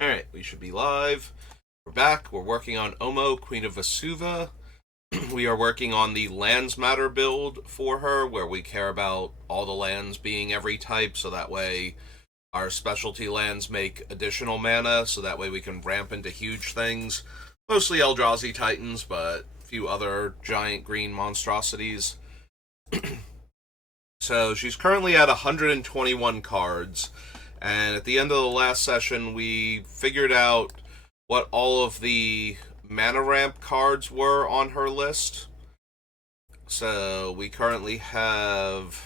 Alright, we should be live. We're back. We're working on Omo, Queen of Vesuva. We are working on the Lands Matter build for her, where we care about all the lands being every type, so that way our specialty lands make additional mana, so that way we can ramp into huge things. Mostly Eldrazi Titans, but a few other giant green monstrosities. So she's currently at 121 cards. And at the end of the last session, we figured out what all of the mana ramp cards were on her list. So we currently have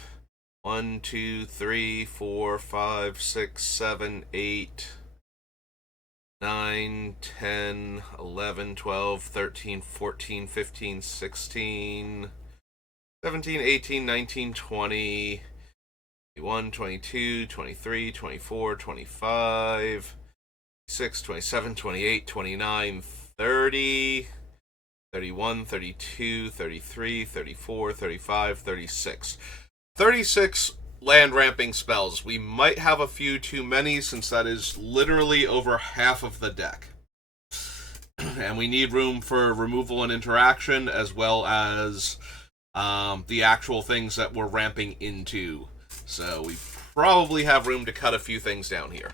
1, 2, 3, 4, 5, 6, 7, 8, 9, 10, 11, 12, 13, 14, 15, 16, 17, 18, 19, 20... 21, 22, 23, 24, 25, 26, 27, 28, 29, 30, 31, 32, 33, 34, 35, 36. 36 land ramping spells. We might have a few too many since that is literally over half of the deck. And we need room for removal and interaction as well as the actual things that we're ramping into. So we probably have room to cut a few things down here.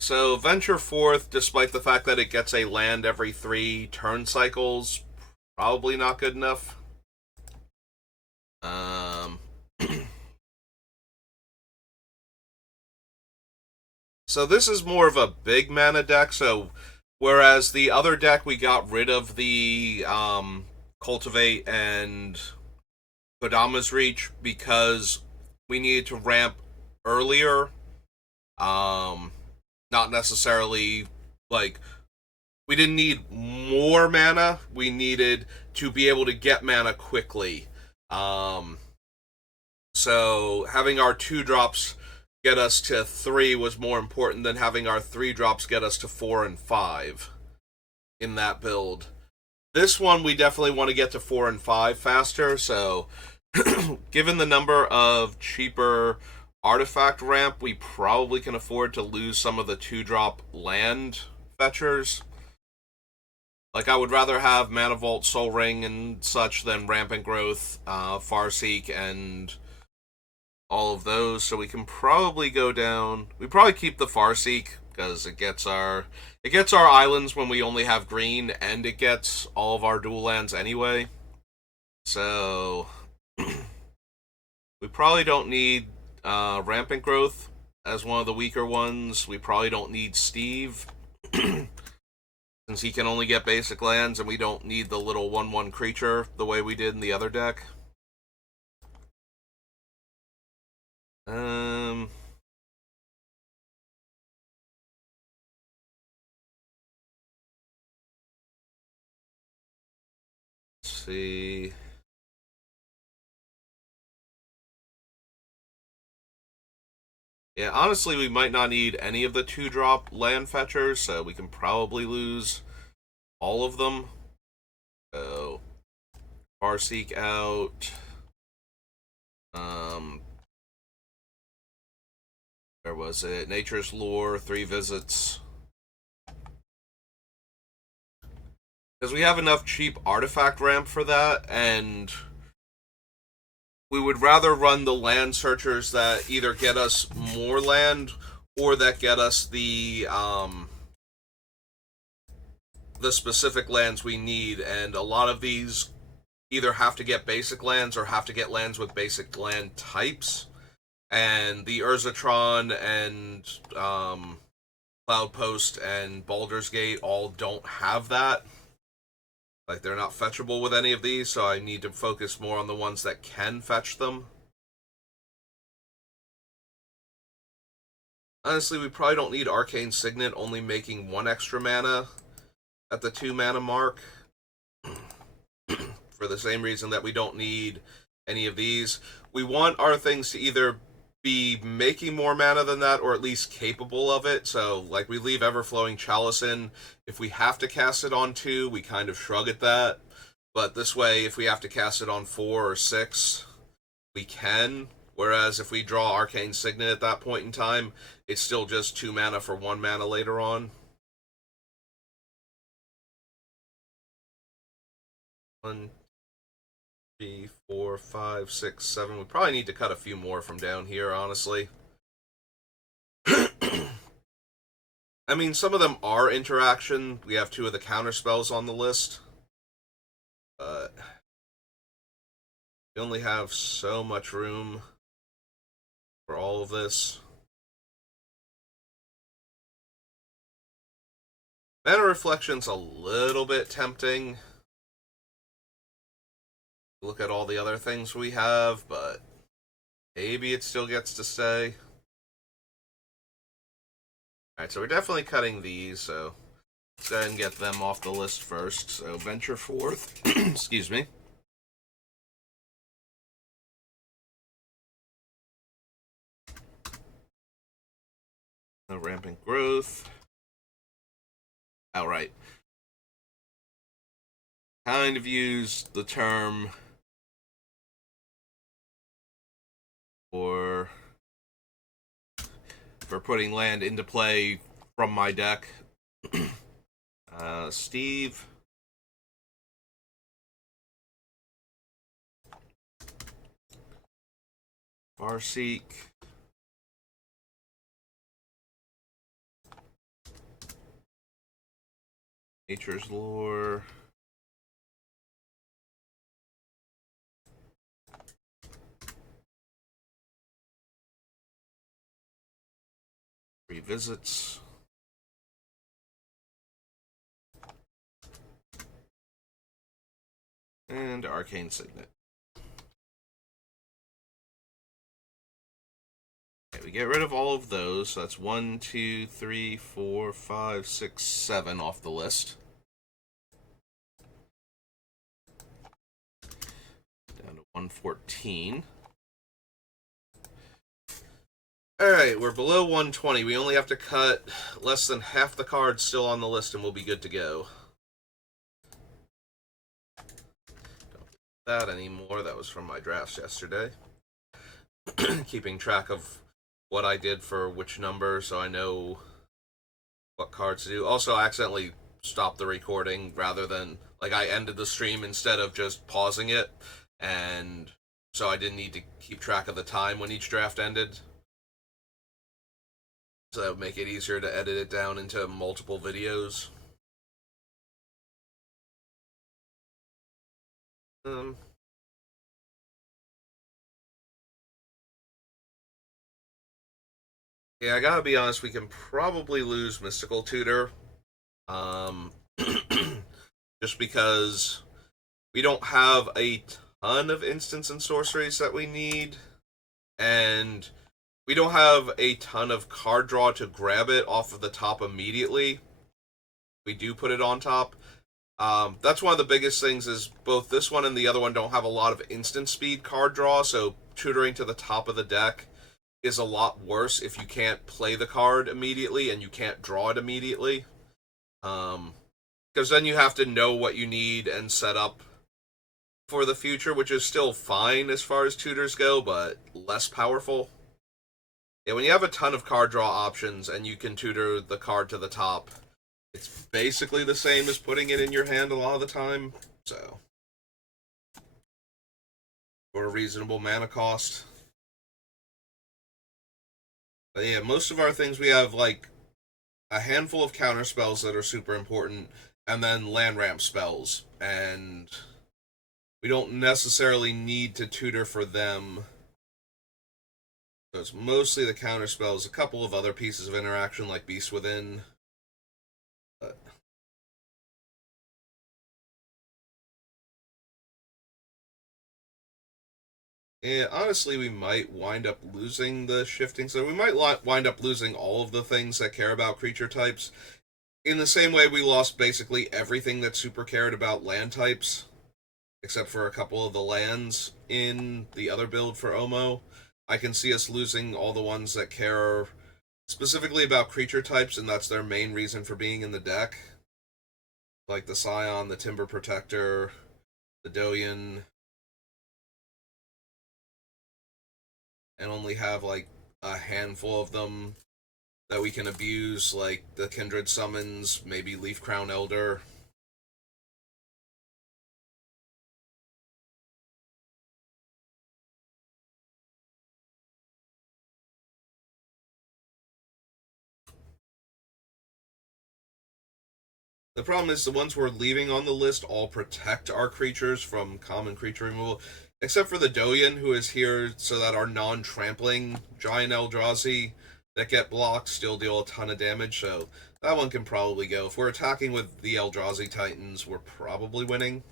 So venture forth, despite the fact that it gets a land every 3 turn cycles, probably not good enough. So this is more of a big mana deck. So whereas the other deck we got rid of the Cultivate and Kodama's Reach because we needed to ramp earlier. Not necessarily like we didn't need more mana. We needed to be able to get mana quickly. So having our 2-drops get us to 3 was more important than having our 3-drops get us to 4 and 5 in that build. This one, we definitely want to get to 4 and 5 faster, so given the number of cheaper artifact ramp, we probably can afford to lose some of the 2-drop land fetchers. Like, I would rather have Mana Vault, Soul Ring, and such than Rampant Growth, Farseek, and all of those, so we can probably go down... We probably keep the Farseek, because it gets our islands when we only have green, and it gets all of our dual lands anyway. So we probably don't need Rampant Growth as one of the weaker ones. We probably don't need Steve, since he can only get basic lands, and we don't need the little 1/1 creature the way we did in the other deck. Let's see. Yeah, honestly, we might not need any of the 2-drop land fetchers, so we can probably lose all of them. So, Farseek out. Where was it? Nature's Lore, 3 visits. Because we have enough cheap artifact ramp for that, and we would rather run the land searchers that either get us more land or that get us the specific lands we need, and a lot of these either have to get basic lands or have to get lands with basic land types. And the Urzatron and Cloudpost and Baldur's Gate all don't have that. Like, they're not fetchable with any of these, so I need to focus more on the ones that can fetch them. Honestly, we probably don't need Arcane Signet, only making 1 extra mana at the 2 mana mark. For the same reason that we don't need any of these. We want our things to either be making more mana than that, or at least capable of it. So, like, we leave Everflowing Chalice in. If we have to cast it on 2, we kind of shrug at that. But this way, if we have to cast it on 4 or 6, we can, Whereas if we draw Arcane Signet at that point in time, it's still just 2 mana for 1 mana later on. 1, 3, 4, 5, 6, 7. We probably need to cut a few more from down here, honestly. I mean, some of them are interaction. We have 2 of the counter spells on the list. But we only have so much room for all of this. Mana Reflection's a little bit tempting. Look at all the other things we have, but maybe it still gets to stay. Alright, so we're definitely cutting these, so let's go ahead and get them off the list first. So venture forth. Excuse me. No rampant growth. Outright. Kind of used the term for putting land into play from my deck. Steve. Farseek. Nature's Lore. Revisits. And Arcane Signet. Okay, we get rid of all of those. So that's 1, 2, 3, 4, 5, 6, 7 off the list. Down to 114. Alright, we're below 120. We only have to cut less than half the cards still on the list and we'll be good to go. Don't do that anymore. That was from my drafts yesterday. Keeping track of what I did for which number so I know what cards to do. Also, I accidentally stopped the recording rather than, like, I ended the stream instead of just pausing it, and so I didn't need to keep track of the time when each draft ended. So that would make it easier to edit it down into multiple videos. Yeah, I gotta be honest, we can probably lose Mystical Tutor. Just because we don't have a ton of instants and sorceries that we need, and we don't have a ton of card draw to grab it off of the top immediately. We do put it on top. That's one of the biggest things is both this one and the other one don't have a lot of instant speed card draw, so tutoring to the top of the deck is a lot worse if you can't play the card immediately and you can't draw it immediately. Because then you have to know what you need and set up for the future, which is still fine as far as tutors go, but less powerful. Yeah, when you have a ton of card draw options and you can tutor the card to the top, it's basically the same as putting it in your hand a lot of the time, so. For a reasonable mana cost. But yeah, most of our things we have, like, a handful of counter spells that are super important, and then land ramp spells, and we don't necessarily need to tutor for them. So it's mostly the counter spells, a couple of other pieces of interaction like Beast Within. But yeah, honestly, we might wind up losing the shifting. So we might wind up losing all of the things that care about creature types. In the same way we lost basically everything that super cared about land types, except for a couple of the lands in the other build for Omo. I can see us losing all the ones that care specifically about creature types, and that's their main reason for being in the deck. Like the Scion, the Timber Protector, the Doyen, and only have like a handful of them that we can abuse, like the Kindred Summons, maybe Leaf Crown Elder. The problem is the ones we're leaving on the list all protect our creatures from common creature removal, except for the Doyen, who is here so that our non-trampling giant Eldrazi that get blocked still deal a ton of damage, so that one can probably go. If we're attacking with the Eldrazi Titans, we're probably winning.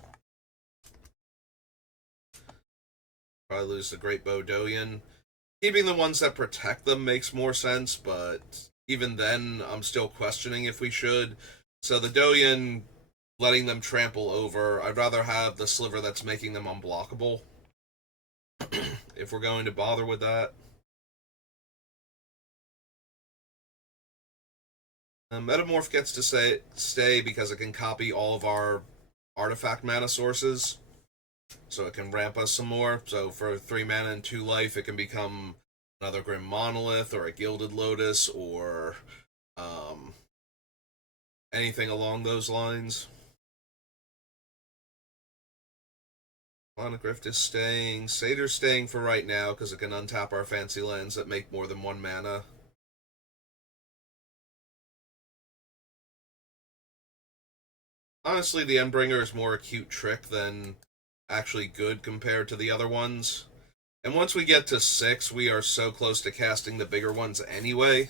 Probably lose the Great Bow Doyen. Keeping the ones that protect them makes more sense, but even then, I'm still questioning if we should. So the Doyen, letting them trample over, I'd rather have the sliver that's making them unblockable. If we're going to bother with that. Metamorph gets to stay because it can copy all of our artifact mana sources. So it can ramp us some more. So for 3 mana and 2 life, it can become another Grim Monolith or a Gilded Lotus or anything along those lines. Monogrift is staying. Satyr's staying for right now because it can untap our fancy lands that make more than 1 mana. Honestly, the Endbringer is more a cute trick than actually good compared to the other ones. And once we get to 6, we are so close to casting the bigger ones anyway.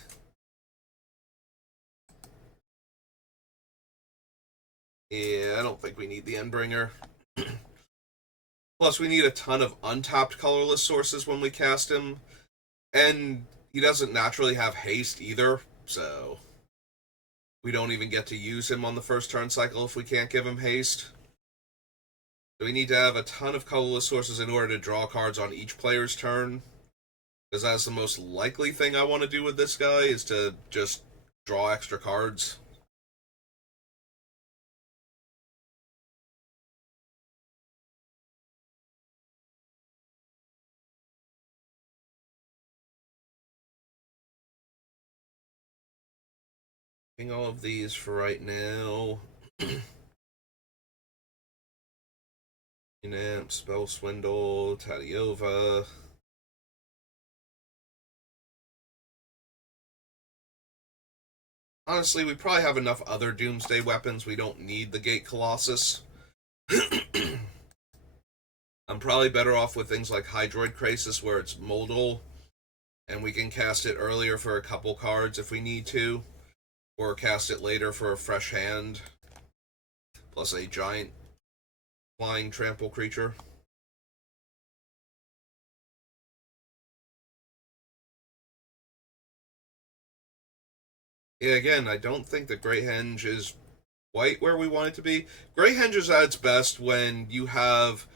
Yeah, I don't think we need the Endbringer. Plus, we need a ton of untapped colorless sources when we cast him. And he doesn't naturally have haste either, so we don't even get to use him on the first turn cycle if we can't give him haste. So we need to have a ton of colorless sources in order to draw cards on each player's turn. Because that's the most likely thing I want to do with this guy, is to just draw extra cards. All of these for right now. Inamp, Spell Swindle, Tadiova. Honestly, we probably have enough other Doomsday weapons. We don't need the Gate Colossus. I'm probably better off with things like Hydroid Krasis, where it's modal, and we can cast it earlier for a couple cards if we need to, or cast it later for a fresh hand, plus a giant flying trample creature. Yeah, again, I don't think that Great Henge is quite where we want it to be. Great Henge is at its best when you have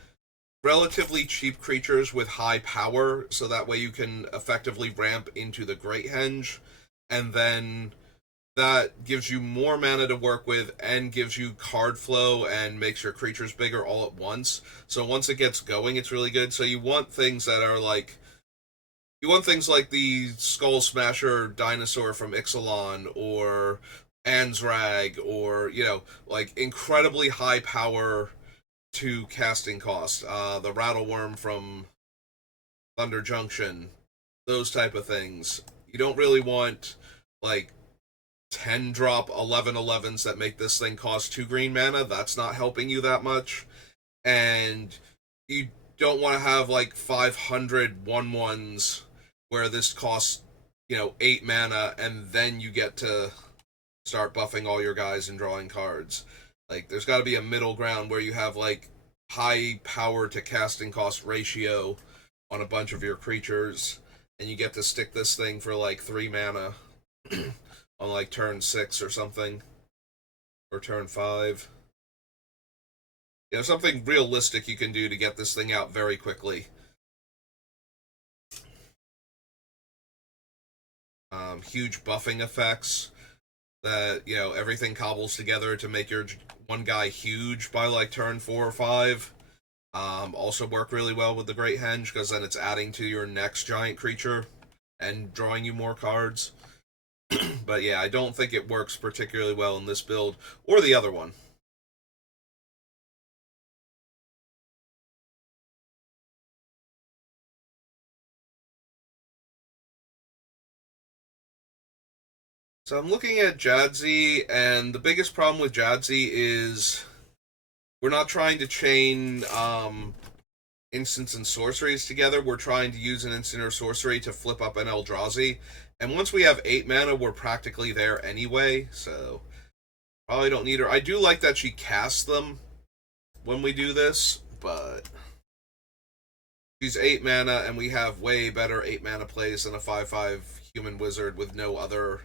relatively cheap creatures with high power, so that way you can effectively ramp into the Great Henge, and then that gives you more mana to work with and gives you card flow and makes your creatures bigger all at once. So once it gets going, it's really good. So you want things that are like, you want things like the Skull Smasher dinosaur from Ixalan, or Anzrag, or, you know, like incredibly high power to casting cost. The Rattleworm from Thunder Junction, those type of things. You don't really want like 10 drop 11/11s that make this thing cost 2 green mana. That's not helping you that much. And you don't want to have like 500 1/1s where this costs, 8 mana, and then you get to start buffing all your guys and drawing cards. Like, there's got to be a middle ground where you have like high power to casting cost ratio on a bunch of your creatures, and you get to stick this thing for like 3 mana on like turn 6 or something, or turn 5. Something realistic you can do to get this thing out very quickly. Huge buffing effects that, everything cobbles together to make your one guy huge by like turn 4 or 5. also work really well with the Great Henge, because then it's adding to your next giant creature and drawing you more cards. But yeah, I don't think it works particularly well in this build or the other one. So I'm looking at Jadzi, and the biggest problem with Jadzi is we're not trying to chain instants and sorceries together. We're trying to use an instant or sorcery to flip up an Eldrazi. And once we have 8 mana, we're practically there anyway, so probably don't need her. I do like that she casts them when we do this, but she's 8 mana, and we have way better 8 mana plays than a 5/5 human wizard with no other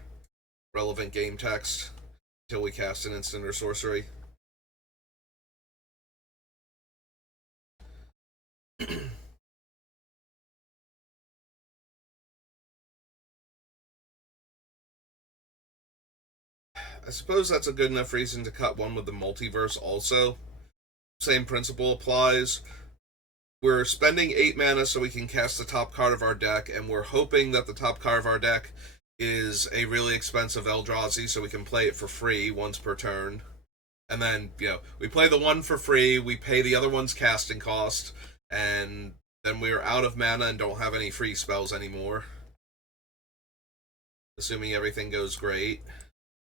relevant game text until we cast an instant or sorcery. I suppose that's a good enough reason to cut one with the multiverse also. Same principle applies. We're spending 8 mana so we can cast the top card of our deck, and we're hoping that the top card of our deck is a really expensive Eldrazi so we can play it for free once per turn. And then, we play the one for free, we pay the other one's casting cost, and then we're out of mana and don't have any free spells anymore. Assuming everything goes great.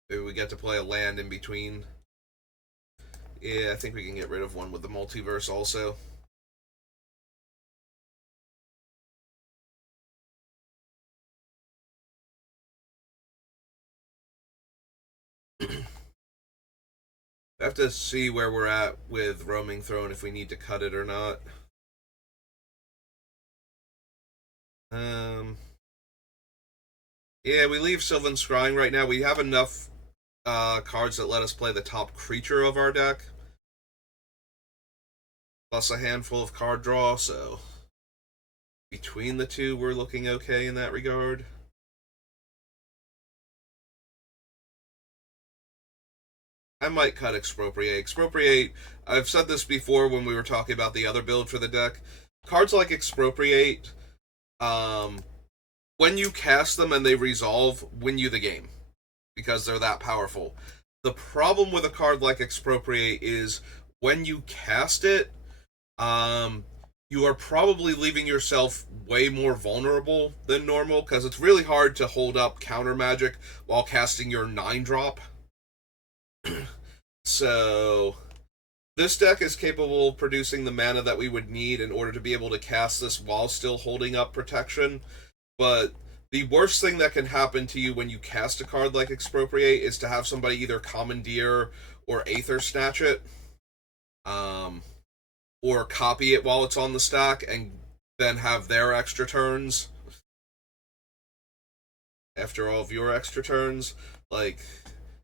Maybe we get to play a land in between. Yeah, I think we can get rid of one with the multiverse also. I have to see where we're at with Roaming Throne, if we need to cut it or not. Yeah, we leave Sylvan Scrying right now. We have enough cards that let us play the top creature of our deck, plus a handful of card draw, so between the two, we're looking okay in that regard. I might cut Expropriate. Expropriate, I've said this before when we were talking about the other build for the deck. Cards like Expropriate, when you cast them and they resolve, win you the game, because they're that powerful. The problem with a card like Expropriate is when you cast it, you are probably leaving yourself way more vulnerable than normal, because it's really hard to hold up counter magic while casting your 9-drop. So this deck is capable of producing the mana that we would need in order to be able to cast this while still holding up protection. But the worst thing that can happen to you when you cast a card like Expropriate is to have somebody either commandeer or Aether Snatch it, or copy it while it's on the stack and then have their extra turns after all of your extra turns.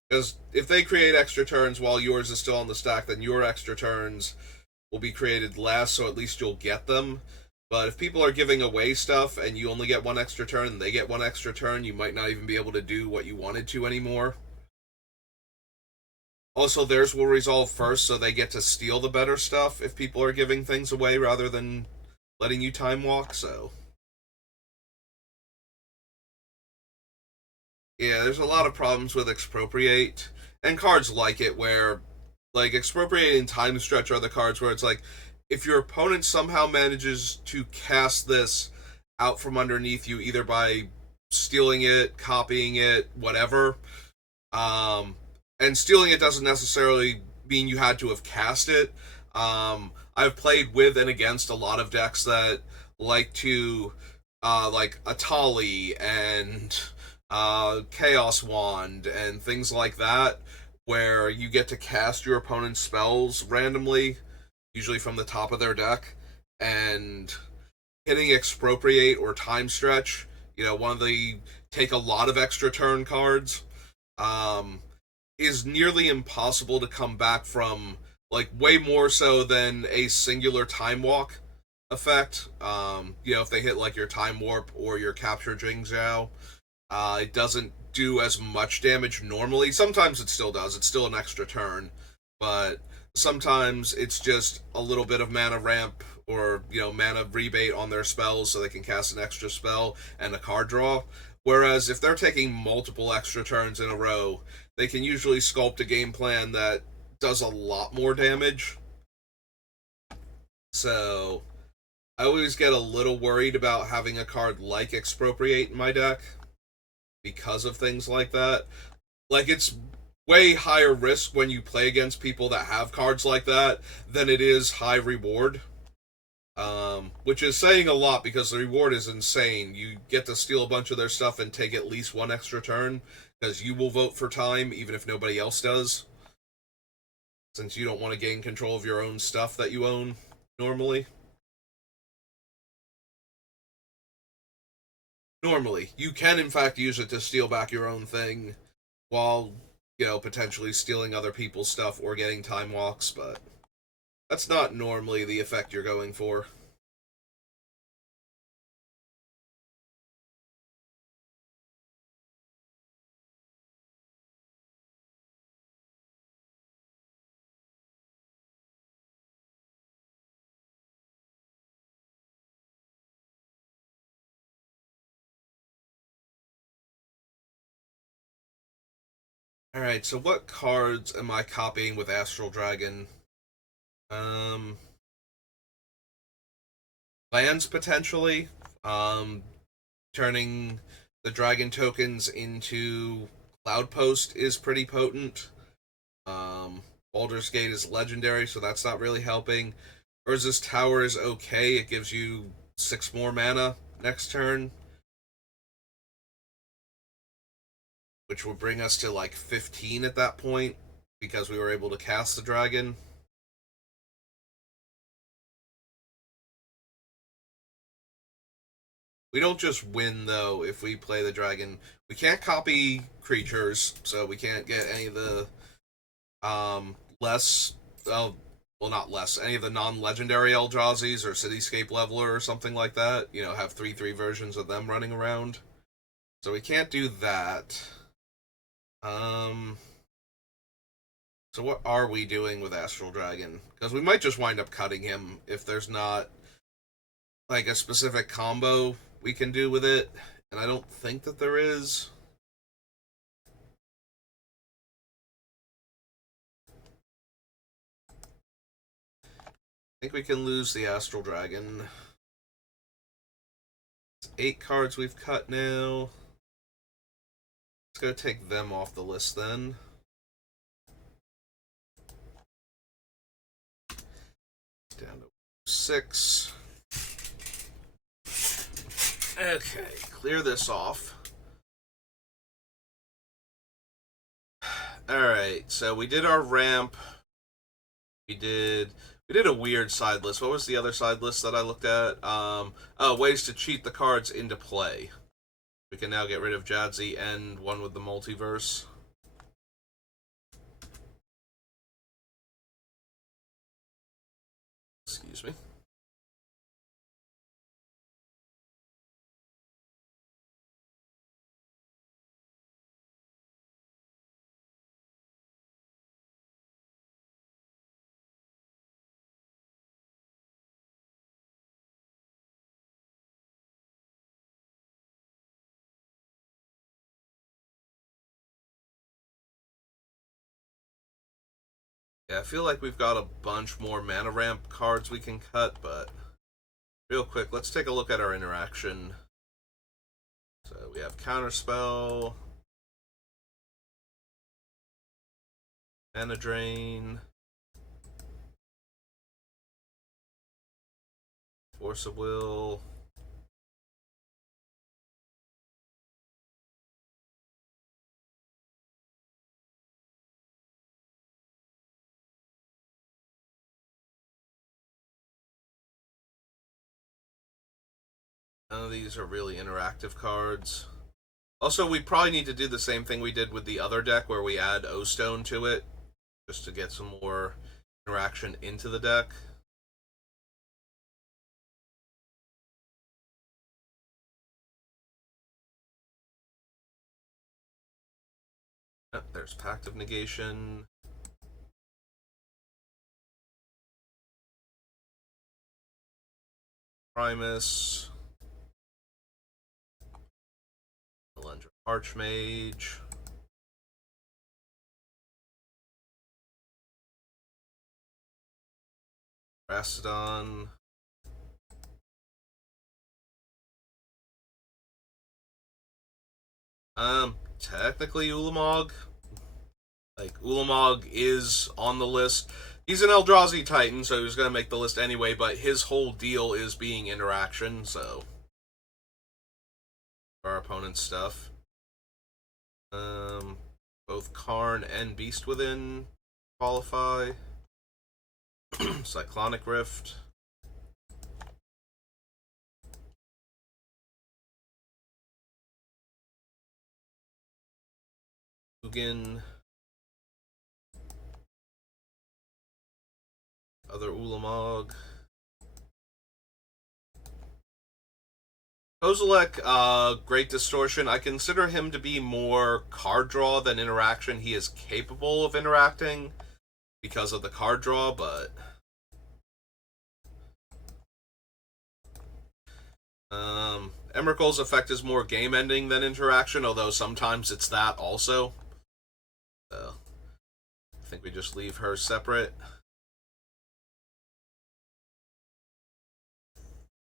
Because if they create extra turns while yours is still on the stack, then your extra turns will be created less, so at least you'll get them. But if people are giving away stuff and you only get one extra turn and they get one extra turn, you might not even be able to do what you wanted to anymore. Also, theirs will resolve first, so they get to steal the better stuff if people are giving things away rather than letting you time walk, so. Yeah, there's a lot of problems with Expropriate, and cards like it where, Expropriate and Time Stretch are the cards where it's like, if your opponent somehow manages to cast this out from underneath you, either by stealing it, copying it, whatever, and stealing it doesn't necessarily mean you had to have cast it. I've played with and against a lot of decks that like to, Atali and Chaos Wand and things like that, where you get to cast your opponent's spells randomly, usually from the top of their deck, and hitting Expropriate or Time Stretch, one of the take a lot of extra turn cards, is nearly impossible to come back from, way more so than a singular Time Walk effect. If they hit, your Time Warp or your Capture Jing Zhao, it doesn't do as much damage normally. Sometimes it still does. It's still an extra turn. But sometimes it's just a little bit of mana ramp or mana rebate on their spells so they can cast an extra spell and a card draw. Whereas if they're taking multiple extra turns in a row, they can usually sculpt a game plan that does a lot more damage. So I always get a little worried about having a card like Expropriate in my deck because of things like that. Like, it's way higher risk when you play against people that have cards like that than it is high reward. Which is saying a lot because the reward is insane. You get to steal a bunch of their stuff and take at least one extra turn because you will vote for time even if nobody else does. Since you don't want to gain control of your own stuff that you own normally. Normally, you can in fact use it to steal back your own thing while, potentially stealing other people's stuff or getting time walks, but that's not normally the effect you're going for. Alright, so what cards am I copying with Astral Dragon? Um, Lands potentially. Turning the dragon tokens into Cloud Post is pretty potent. Baldur's Gate is legendary, so that's not really helping. Urza's Tower is okay. It gives you 6 more mana next turn, which would bring us to like 15 at that point because we were able to cast the dragon. We don't just win though if we play the dragon. We can't copy creatures, so we can't get any of the less well, not less, any of the non-legendary Eldrazi's or Cityscape Leveler or something like that. Have 3/3 versions of them running around. So we can't do that. Um so what are we doing with Astral Dragon? Because we might just wind up cutting him if there's not like a specific combo we can do with it, and I don't think that there is. I think we can lose the Astral Dragon. It's 8 cards we've cut now. Let's go take them off the list then. Down to 6. Okay, clear this off. Alright, so we did our ramp. We did a weird side list. What was the other side list that I looked at? Ways to cheat the cards into play. We can now get rid of Jadzi and one with the multiverse. Excuse me. Yeah, I feel like we've got a bunch more mana ramp cards we can cut, but real quick, let's take a look at our interaction. So we have Counterspell, Mana Drain, Force of Will, none of these are really interactive cards. Also, we probably need to do the same thing we did with the other deck where we add O-Stone to it, just to get some more interaction into the deck. There's Pact of Negation. Primus, Elendra Archmage, Rastodon, technically Ulamog. Like, Ulamog is on the list. He's an Eldrazi Titan, so he's going to make the list anyway, but his whole deal is being interaction, so. For our opponent's stuff. Both Karn and Beast Within qualify. Cyclonic Rift. Ugin. Other Ulamog. Kozilek, Great Distortion. I consider him to be more card draw than interaction. He is capable of interacting because of the card draw, but Emrakul's effect is more game ending than interaction, although sometimes it's that also. So I think we just leave her separate.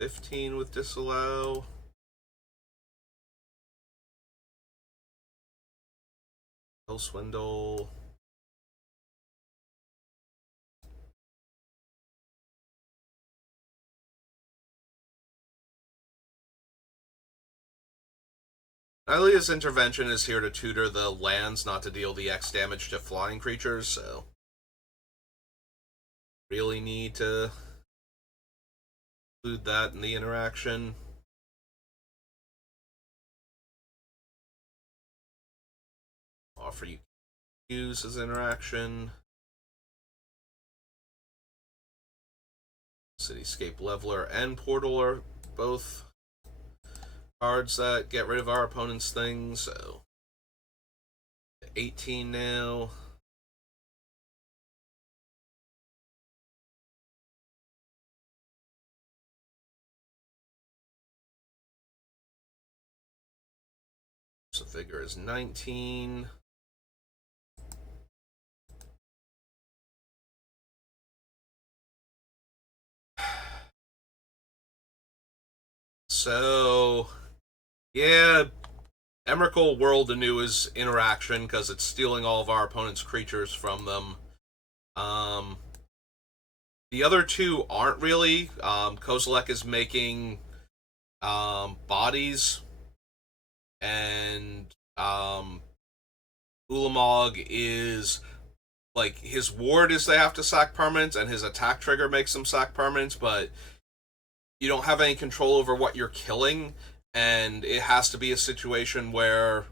15 with disallow. Swindle. Nylea's intervention is here to tutor the lands, not to deal the X damage to flying creatures, so really need to include that in the interaction. Offer you use as interaction. Cityscape Leveler and Portal are both cards that get rid of our opponent's things, so 18 now. So figure is 19. So, yeah, Emrakul World Anew is interaction because it's stealing all of our opponent's creatures from them. The other two aren't really. Kozilek is making bodies, and Ulamog is like his ward is they have to sack permanents, and his attack trigger makes them sack permanents, but you don't have any control over what you're killing, and it has to be a situation where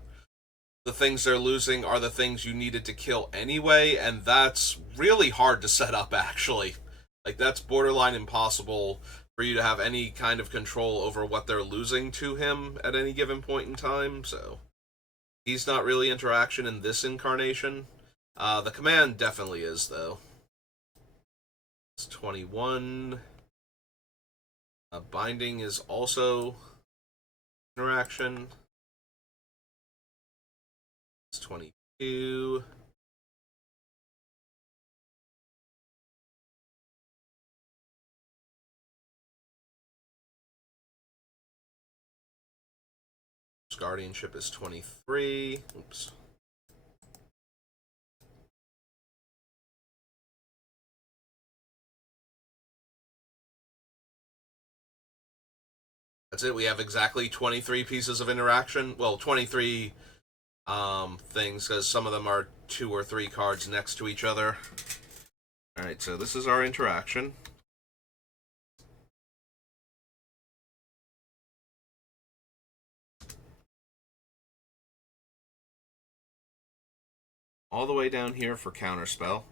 the things they're losing are the things you needed to kill anyway, and that's really hard to set up, actually. Like, that's borderline impossible for you to have any kind of control over what they're losing to him at any given point in time, so he's not really interaction in this incarnation. The command definitely is, though. It's 21. Binding is also interaction. It's 22. Guardianship is 23. Oops. That's it. We have exactly 23 pieces of interaction. Well, 23 things, because some of them are 2 or 3 cards next to each other. Alright, so this is our interaction. All the way down here for Counterspell.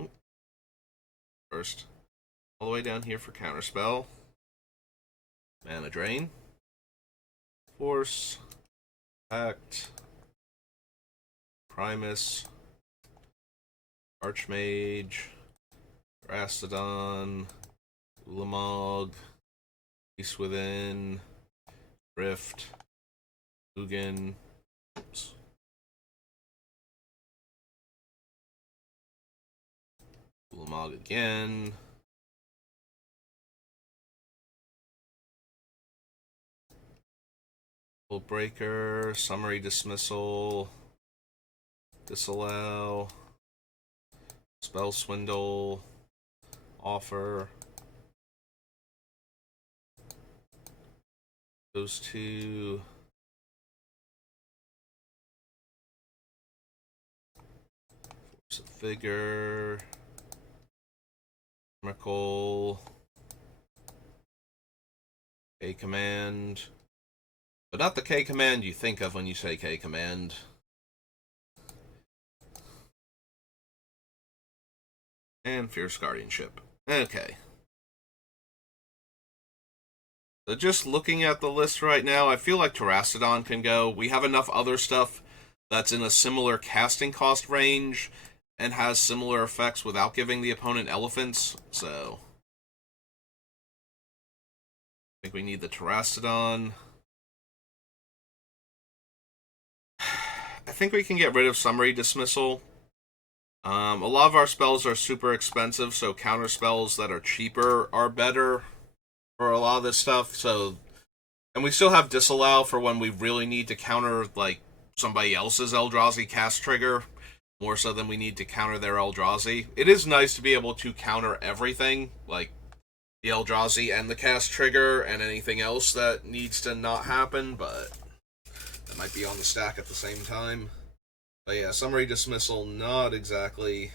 First. All the way down here for Counterspell. Mana Drain. Force. Act. Primus. Archmage. Rastodon. Ulamog. Beast Within, Rift, Ugin. Oops. Ulamog again. Breaker, Summary Dismissal, Disallow, Spell Swindle, Offer. Those two. Force of Vigor, Chemical, K Command. But not the K Command you think of when you say K Command. And Fierce Guardianship. Okay. So just looking at the list right now, I feel like Terastodon can go. We have enough other stuff that's in a similar casting cost range and has similar effects without giving the opponent elephants, so I think we need the Terastodon. I think we can get rid of Summary Dismissal. A lot of our spells are super expensive, so counter spells that are cheaper are better for a lot of this stuff. So, and we still have Disallow for when we really need to counter like somebody else's Eldrazi cast trigger, more so than we need to counter their Eldrazi. It is nice to be able to counter everything, like the Eldrazi and the cast trigger and anything else that needs to not happen, but that might be on the stack at the same time. But yeah, Summary Dismissal, not exactly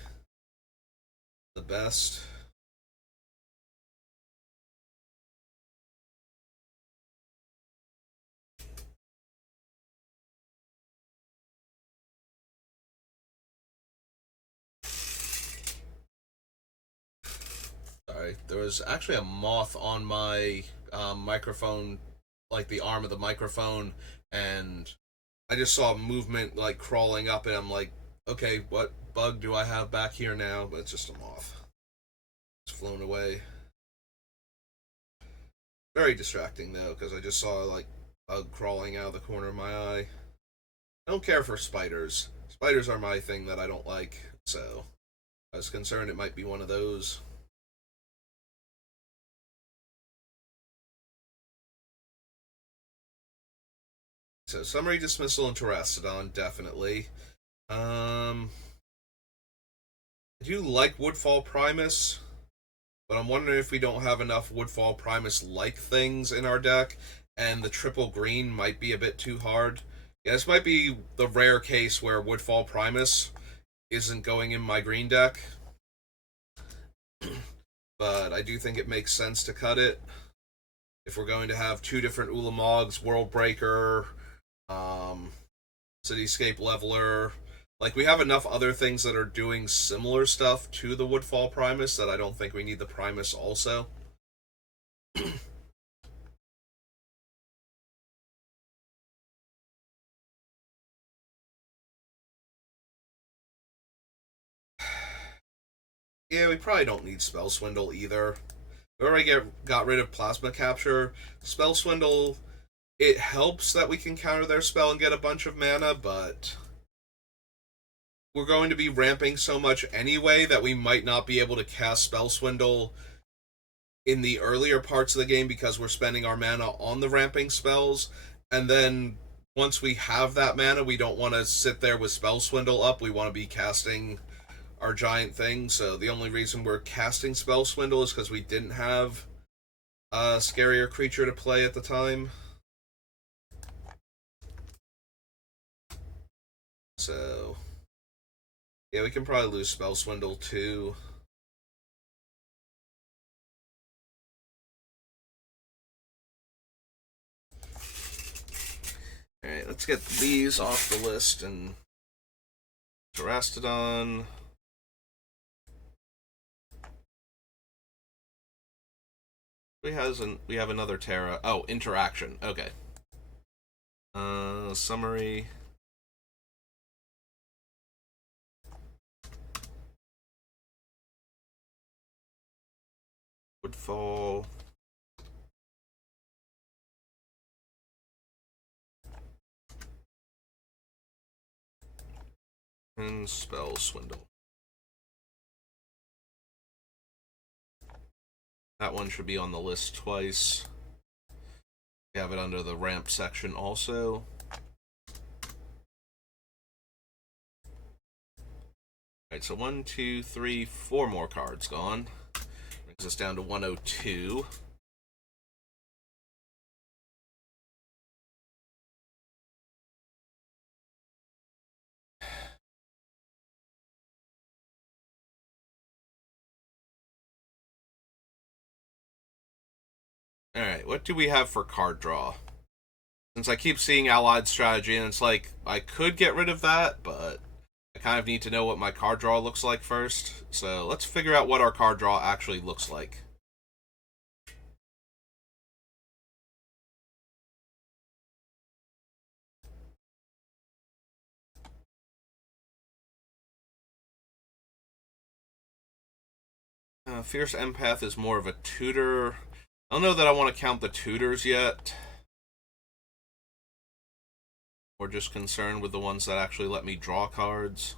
the best. Sorry, there was actually a moth on my microphone, like the arm of the microphone, and I just saw movement like crawling up, and I'm like, okay, what bug do I have back here now? But it's just a moth. It's flown away. Very distracting though, because I just saw like bug crawling out of the corner of my eye. I don't care for spiders. Spiders are my thing that I don't like, so I was concerned it might be one of those. So Summary Dismissal and Terastodon, definitely. I do like Woodfall Primus, but I'm wondering if we don't have enough Woodfall Primus-like things in our deck, and the triple green might be a bit too hard. Yeah, this might be the rare case where Woodfall Primus isn't going in my green deck, but I do think it makes sense to cut it. If we're going to have two different Ulamogs, World Breaker, Cityscape Leveler, like we have enough other things that are doing similar stuff to the Woodfall Primus that I don't think we need the Primus also. Yeah, we probably don't need Spell Swindle either. We already got rid of Plasma Capture. Spell Swindle, it helps that we can counter their spell and get a bunch of mana, but we're going to be ramping so much anyway that we might not be able to cast Spell Swindle in the earlier parts of the game because we're spending our mana on the ramping spells, and then once we have that mana, we don't want to sit there with Spell Swindle up. We want to be casting our giant thing. So the only reason we're casting Spell Swindle is because we didn't have a scarier creature to play at the time. So yeah, we can probably lose Spell Swindle too. Alright, let's get these off the list and Terastodon. We have another Terra. Oh, interaction. Okay. Summary. Woodfall. And spell Swindle. That one should be on the list twice. We have it under the ramp section also. Alright, so 1, 2, 3, 4 more cards gone. Brings us down to 102. Alright, what do we have for card draw? Since I keep seeing Allied Strategy, and it's like, I could get rid of that, but I kind of need to know what my card draw looks like first. So let's figure out what our card draw actually looks like. Fierce Empath is more of a tutor. I don't know that I want to count the tutors yet. We're just concerned with the ones that actually let me draw cards.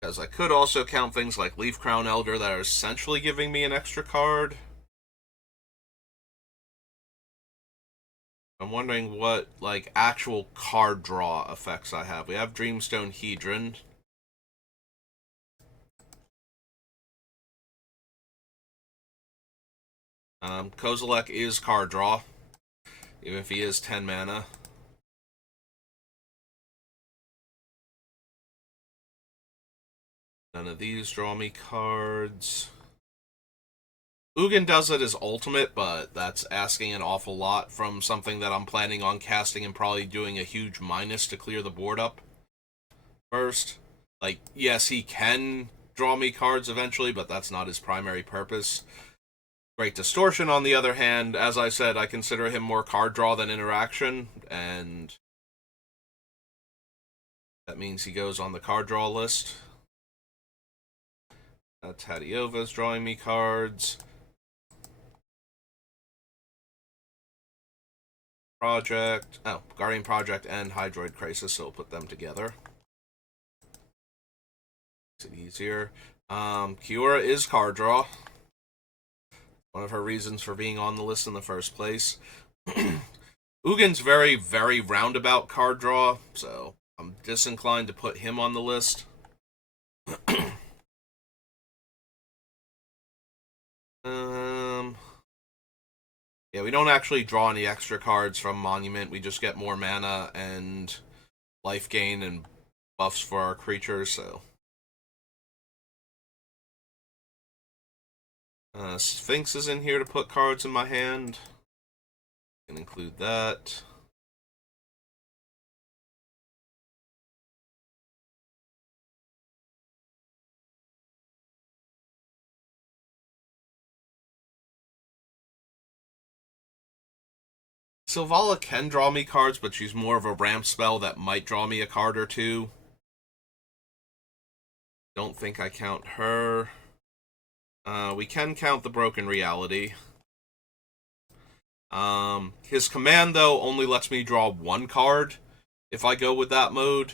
Because I could also count things like Leaf Crown Elder that are essentially giving me an extra card. I'm wondering what, like, actual card draw effects I have. We have Dreamstone Hedron. Kozilek is card draw, even if he is 10 mana. None of these draw me cards. Ugin does it as ultimate, but that's asking an awful lot from something that I'm planning on casting and probably doing a huge minus to clear the board up first. Like, yes, he can draw me cards eventually, but that's not his primary purpose. Great Distortion, on the other hand, as I said, I consider him more card draw than interaction, and that means he goes on the card draw list. Tadiova's drawing me cards. Guardian Project and Hydroid Crisis, so we'll put them together. Makes it easier. Kiora is card draw. One of her reasons for being on the list in the first place. Ugin's very, very roundabout card draw, so I'm disinclined to put him on the list. Yeah, we don't actually draw any extra cards from Monument. We just get more mana and life gain and buffs for our creatures, so. Sphinx is in here to put cards in my hand. Can include that. Sylvala can draw me cards, but she's more of a ramp spell that might draw me a card or two. Don't think I count her. We can count the Broken Reality. His command, though, only lets me draw one card if I go with that mode.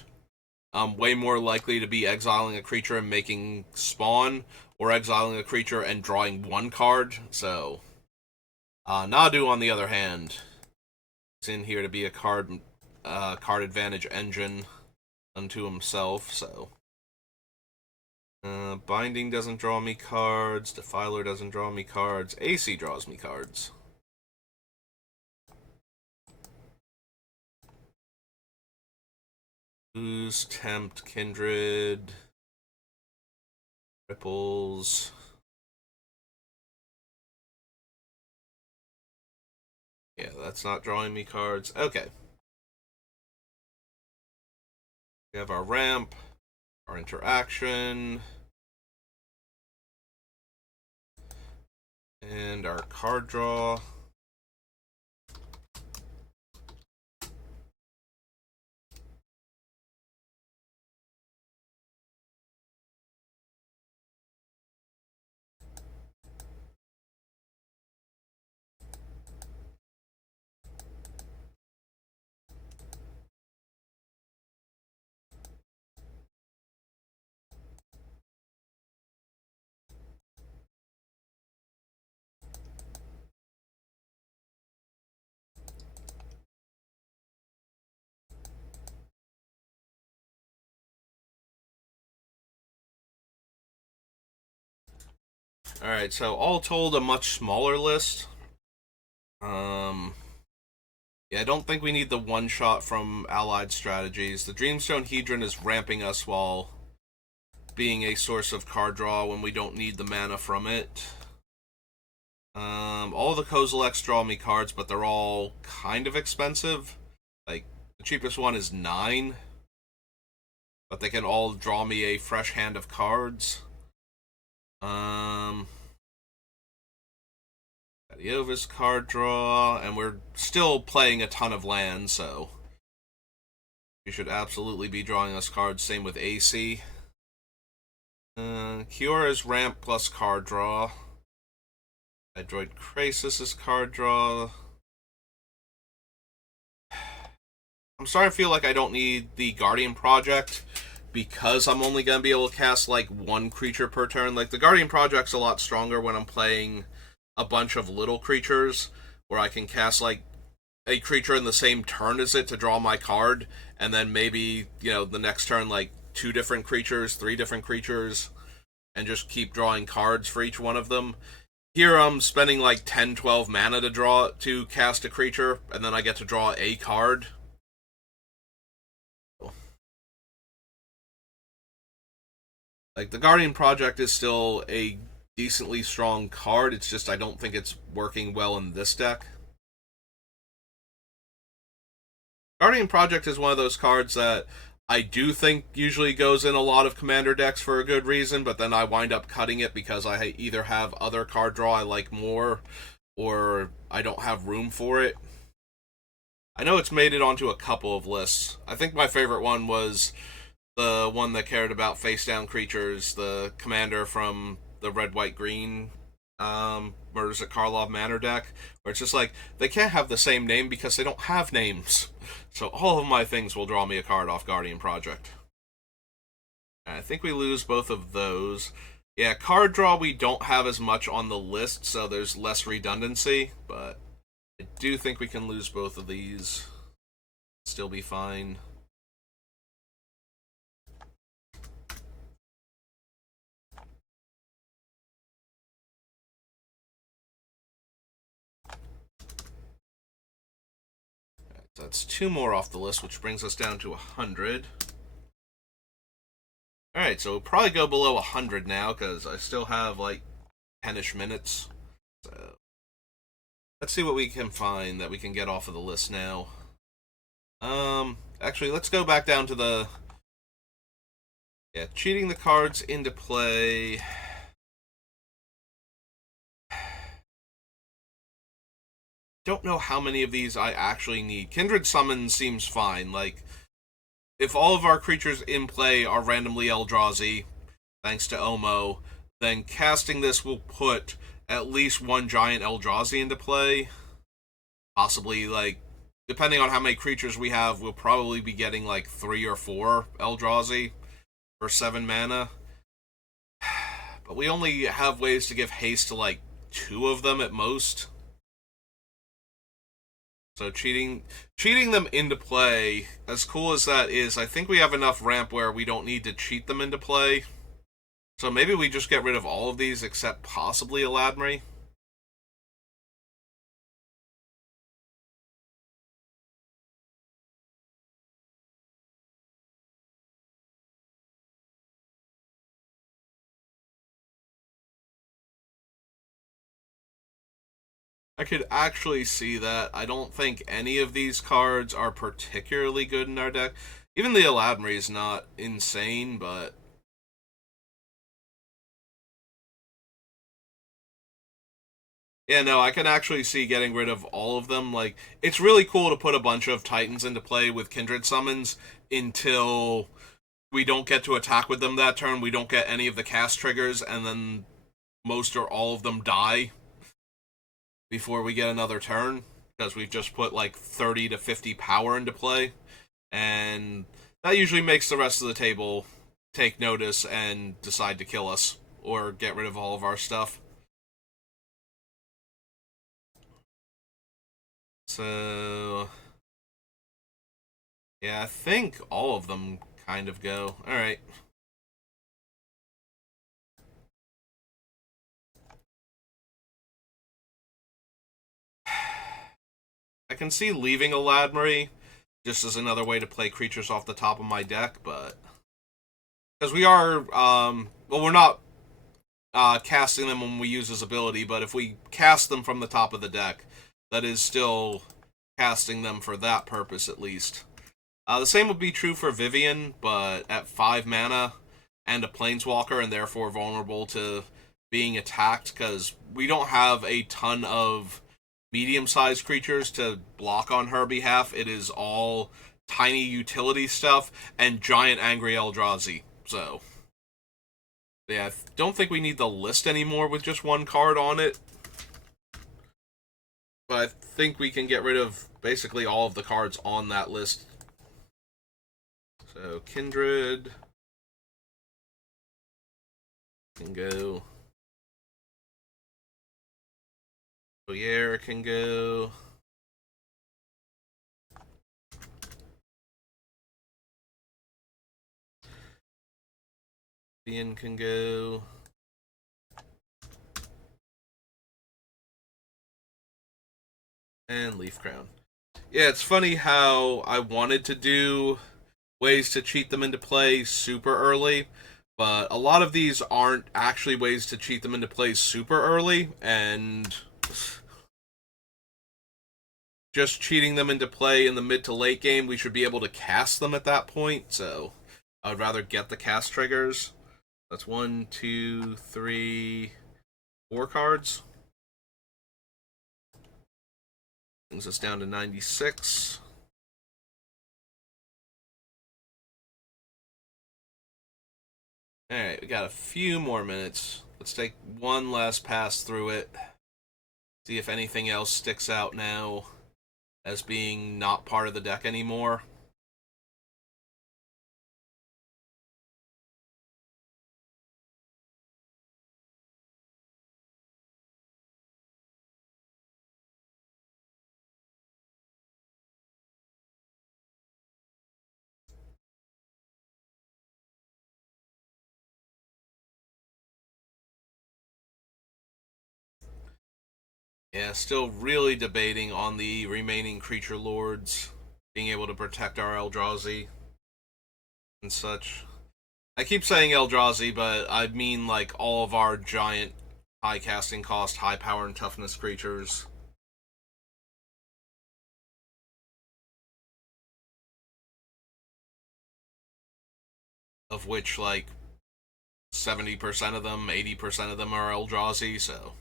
I'm way more likely to be exiling a creature and making spawn, or exiling a creature and drawing one card. So, Nadu, on the other hand, is in here to be a card advantage engine unto himself. So, Binding doesn't draw me cards. Defiler doesn't draw me cards. AC draws me cards. Ooze, Tempt, Kindred, Ripples. Yeah, that's not drawing me cards. Okay. We have our ramp, our interaction, and our card draw. Alright, so all told, a much smaller list. Um, yeah, I don't think we need the one shot from Allied Strategies. The Dreamstone Hedron is ramping us while being a source of card draw when we don't need the mana from it. All the Kozileks draw me cards, but they're all kind of expensive. Like, the cheapest one is 9, but they can all draw me a fresh hand of cards. Vesuva's card draw, and we're still playing a ton of lands, so you should absolutely be drawing us cards. Same with AC. Kiora's ramp plus card draw. Hydroid Krasis' card draw. I'm starting to feel like I don't need the Guardian Project because I'm only going to be able to cast like one creature per turn. Like, the Guardian Project's a lot stronger when I'm playing a bunch of little creatures where I can cast like a creature in the same turn as it to draw my card, and then maybe, the next turn like 2 different creatures, 3 different creatures, and just keep drawing cards for each one of them. Here I'm spending like 10, 12 mana to cast a creature, and then I get to draw a card. Like, the Guardian Project is still a decently strong card, it's just I don't think it's working well in this deck. Guardian Project is one of those cards that I do think usually goes in a lot of commander decks for a good reason, but then I wind up cutting it because I either have other card draw I like more, or I don't have room for it. I know it's made it onto a couple of lists. I think my favorite one was the one that cared about face down creatures, the commander from the red, white, green Murders at Karlov Manor deck, where it's just like, they can't have the same name because they don't have names. So all of my things will draw me a card off Guardian Project. And I think we lose both of those. Yeah, card draw we don't have as much on the list, so there's less redundancy, but I do think we can lose both of these. Still be fine. So that's 2 more off the list, which brings us down to 100. Alright, so we'll probably go below 100 now, because I still have like 10-ish minutes. So let's see what we can find that we can get off of the list now. Actually, let's go back down to the... Yeah, cheating the cards into play. Don't know how many of these I actually need. Kindred Summon seems fine. Like, if all of our creatures in play are randomly Eldrazi, thanks to Omo, then casting this will put at least one giant Eldrazi into play. Possibly, like, depending on how many creatures we have, we'll probably be getting like 3 or 4 Eldrazi for 7 mana. But we only have ways to give haste to like 2 of them at most. So cheating them into play, as cool as that is, I think we have enough ramp where we don't need to cheat them into play. So maybe we just get rid of all of these except possibly Eladmri. I could actually see that. I don't think any of these cards are particularly good in our deck. Even the Eladmri is not insane, but... Yeah, no, I can actually see getting rid of all of them. Like, it's really cool to put a bunch of Titans into play with Kindred Summons until we don't get to attack with them that turn, we don't get any of the cast triggers, and then most or all of them die before we get another turn, because we've just put like 30 to 50 power into play, and that usually makes the rest of the table take notice and decide to kill us or get rid of all of our stuff. So yeah, I think all of them kind of go. Alright. I can see leaving a Ladmery just as another way to play creatures off the top of my deck, but because we are, well, we're not casting them when we use his ability, but if we cast them from the top of the deck, that is still casting them for that purpose at least. The same would be true for Vivian, but at 5 mana and a Planeswalker, and therefore vulnerable to being attacked, because we don't have a ton of medium-sized creatures to block on her behalf. It is all tiny utility stuff and giant Angry Eldrazi. So, yeah, I don't think we need the list anymore with just one card on it. But I think we can get rid of basically all of the cards on that list. So, Kindred can go. Boyer can go. Ian can go. And Leaf Crown. Yeah, it's funny how I wanted to do ways to cheat them into play super early, but a lot of these aren't actually ways to cheat them into play super early, and just cheating them into play in the mid to late game, we should be able to cast them at that point, so I would rather get the cast triggers. That's 1, 2, 3, 4 cards. Brings us down to 96. Alright, we got a few more minutes. Let's take one last pass through it. See if anything else sticks out now as being not part of the deck anymore. Yeah, still really debating on the remaining creature lords being able to protect our Eldrazi and such. I keep saying Eldrazi, but I mean like all of our giant high casting cost, high power and toughness creatures. Of which like 70% of them, 80% of them are Eldrazi, so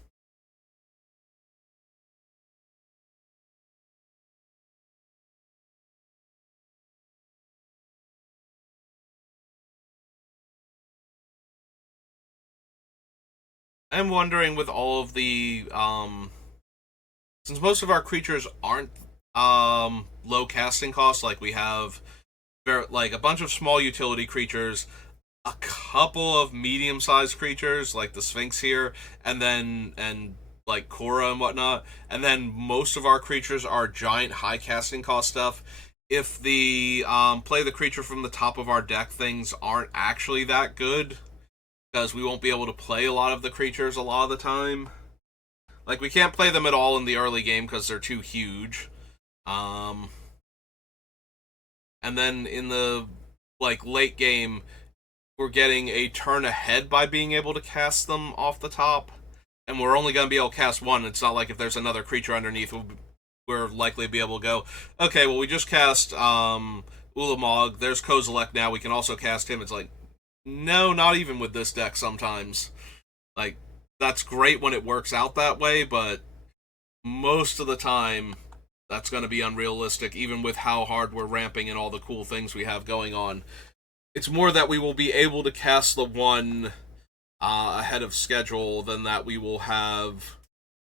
I'm wondering with all of the since most of our creatures aren't low casting costs, like we have like a bunch of small utility creatures, a couple of medium-sized creatures like the Sphinx here, and like Korra and whatnot, and then most of our creatures are giant high casting cost stuff. If the play the creature from the top of our deck things aren't actually that good, because we won't be able to play a lot of the creatures a lot of the time. Like we can't play them at all in the early game because they're too huge. Um, and then in the like late game, we're getting a turn ahead by being able to cast them off the top, and we're only going to be able to cast one. It's not like if there's another creature underneath, we're likely to be able to go, okay, well, we just cast Ulamog, there's Kozilek now, we can also cast him. It's like, no, not even with this deck sometimes. Like, that's great when it works out that way, but most of the time, that's going to be unrealistic, even with how hard we're ramping and all the cool things we have going on. It's more that we will be able to cast the one ahead of schedule than that we will have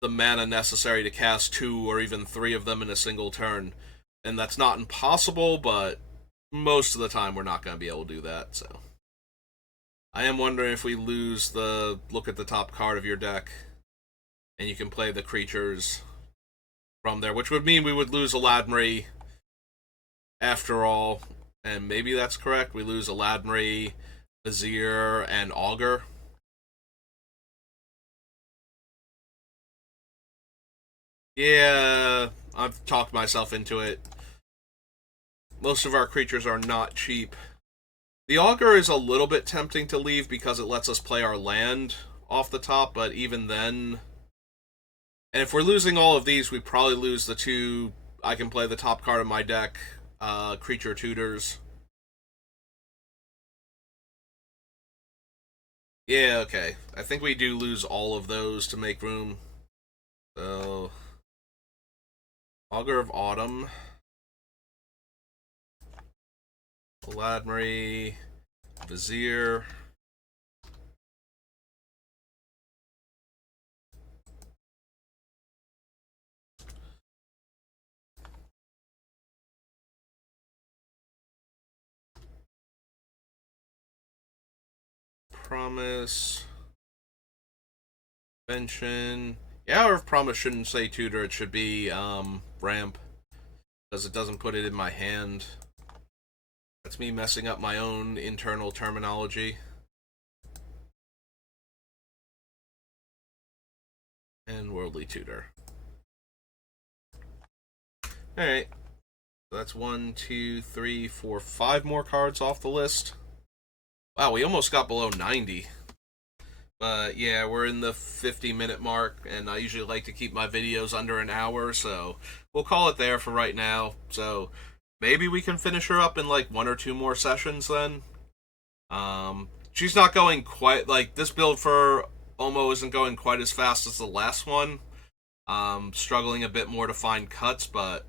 the mana necessary to cast 2 or even 3 of them in a single turn. And that's not impossible, but most of the time we're not going to be able to do that, so. I am wondering if we lose the look at the top card of your deck, and you can play the creatures from there, which would mean we would lose a Ladmery after all, and maybe that's correct. We lose a Ladmery, Azir, and Augur. Yeah, I've talked myself into it. Most of our creatures are not cheap. The Augur is a little bit tempting to leave because it lets us play our land off the top, but even then... And if we're losing all of these, we probably lose the two... I can play the top card of my deck, creature tutors. Yeah, okay. I think we do lose all of those to make room. So... Augur of Autumn. Vladimir, Vizier. Promise. Mention. Yeah, or if Promise shouldn't say tutor, it should be ramp. Because it doesn't put it in my hand. That's me messing up my own internal terminology. And Worldly Tutor. Alright. So that's 1, 2, 3, 4, 5 more cards off the list. Wow, we almost got below 90. But yeah, we're in the 50-minute mark, and I usually like to keep my videos under an hour, so we'll call it there for right now. So maybe we can finish her up in like 1 or 2 more sessions then. She's not going quite, like, this build for Omo isn't going quite as fast as the last one. Struggling a bit more to find cuts, but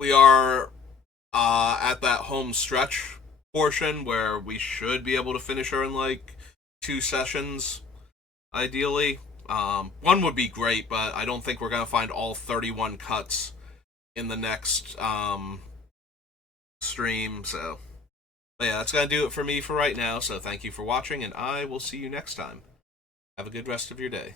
we are at that home stretch portion where we should be able to finish her in like 2 sessions, ideally. One would be great, but I don't think we're going to find all 31 cuts in the next stream, so... But yeah, that's going to do it for me for right now, so thank you for watching, and I will see you next time. Have a good rest of your day.